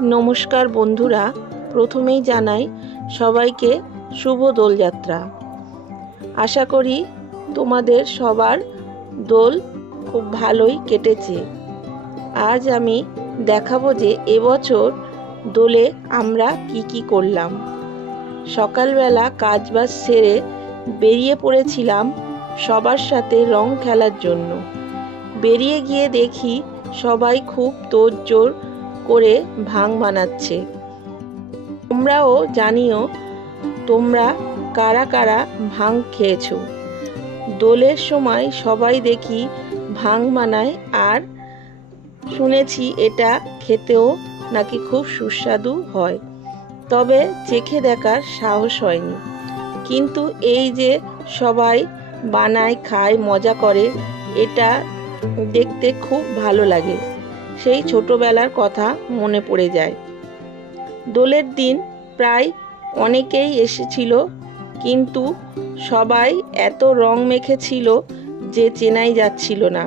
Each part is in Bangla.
নমস্কার বন্ধুরা, প্রথমেই জানাই সবাইকে শুভ দোলযাত্রা। আশা করি তোমাদের সবার দোল খুব ভালোই কেটেছে। আজ আমি দেখাবো যে এবছর দোলে আমরা কি কি করলাম। সকালবেলা কাজবাজ সেরে বেরিয়ে পড়েছিলাম সবার সাথে রং খেলার জন্য। বেরিয়ে গিয়ে দেখি সবাই খুব তোড়জোড় করে ভাং বানাচ্ছে। তোমরাও জানিও তোমরা কারা কারা ভাং খেয়েছো। দোলের সময় সবাই দেখি ভাং বানায় আর শুনেছি এটা খেতেও নাকি খুব সুস্বাদু হয়। তবে চেখে দেখার সাহস হয়নি। কিন্তু এই যে সবাই বানায়, খায়, মজা করে, এটা দেখতে খুব ভালো লাগে। সেই ছোটবেলার কথা মনে পড়ে যায়। দোলের দিন প্রায় অনেকেই এসেছিল, কিন্তু সবাই এত রং মেখেছিল যে চেনাই যাচ্ছিল না।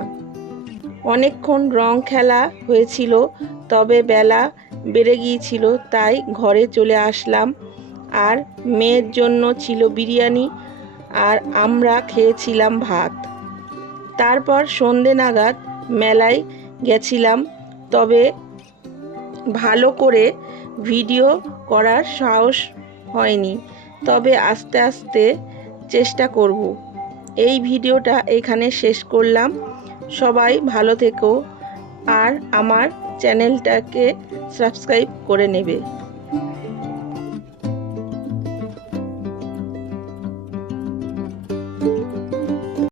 অনেকক্ষণ রং খেলা হয়েছিল, তবে বেলা বেড়ে গিয়েছিল, তাই ঘরে চলে আসলাম আর মেয়ের জন্য ছিল বিরিয়ানি আর আমরা খেয়েছিলাম ভাত। তারপর সন্ধে নাগাদ মেলায় গেছিলাম, তবে ভালো করে ভিডিও করার সাহস হয়নি। তবে আস্তে আস্তে চেষ্টা করব। এই ভিডিওটা এখানে শেষ করলাম। সবাই ভালো থেকো আর আমার চ্যানেলটাকে সাবস্ক্রাইব করে নেবে।